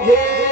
Amen.